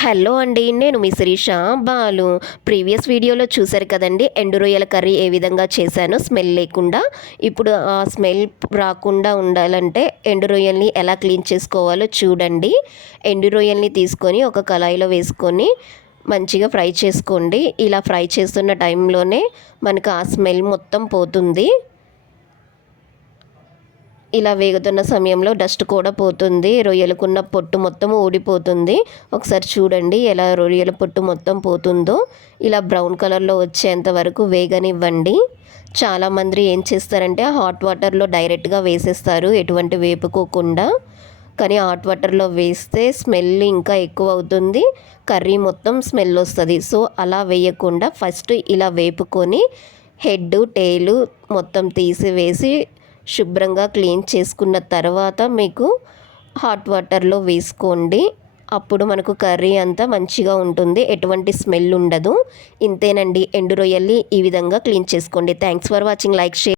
Hello అండి, నేను మీ Sirisha Balu. Previous వీడియోలో చూశారు కదండి, ఎండు రొయ్యల కర్రీ ఏ విధంగా చేశానో స్మెల్ లేకుండా. ఇప్పుడు ఆ స్మెల్ రాకుండా ఉండాలంటే ఎండు రొయ్యల్ని ఎలా క్లీన్ చేసుకోవాలో చూడండి. ఎండు రొయ్యల్ని తీసుకొని ఒక కళాయిలో వేసుకొని మంచిగా ఫ్రై చేసుకోండి. ఇలా ఫ్రై చేస్తున్న టైంలోనే మనకు ఆ స్మెల్ మొత్తం పోతుంది. ఇలా వేగుతున్న సమయంలో డస్ట్ కూడా పోతుంది, రొయ్యలకున్న పొట్టు మొత్తం ఊడిపోతుంది. ఒకసారి చూడండి ఎలా రొయ్యల పొట్టు మొత్తం పోతుందో. ఇలా బ్రౌన్ కలర్లో వచ్చేంత వరకు వేగనివ్వండి. చాలామంది ఏం చేస్తారంటే హాట్ వాటర్లో డైరెక్ట్గా వేసేస్తారు, ఎటువంటి వేపుకోకుండా. కానీ హాట్ వాటర్లో వేస్తే స్మెల్ ఇంకా ఎక్కువ అవుతుంది, కర్రీ మొత్తం స్మెల్ వస్తుంది. సో అలా వేయకుండా ఫస్ట్ ఇలా వేపుకొని హెడ్ టెయిల్ మొత్తం తీసివేసి శుభ్రంగా క్లీన్ చేసుకున్న తర్వాత మీకు హాట్ వాటర్లో వేసుకోండి. అప్పుడు మనకు కర్రీ అంతా మంచిగా ఉంటుంది, ఎటువంటి స్మెల్ ఉండదు. ఇంతేనండి, ఎండు రొయ్యల్ని ఈ విధంగా క్లీన్ చేసుకోండి. Thanks for watching. Like, share.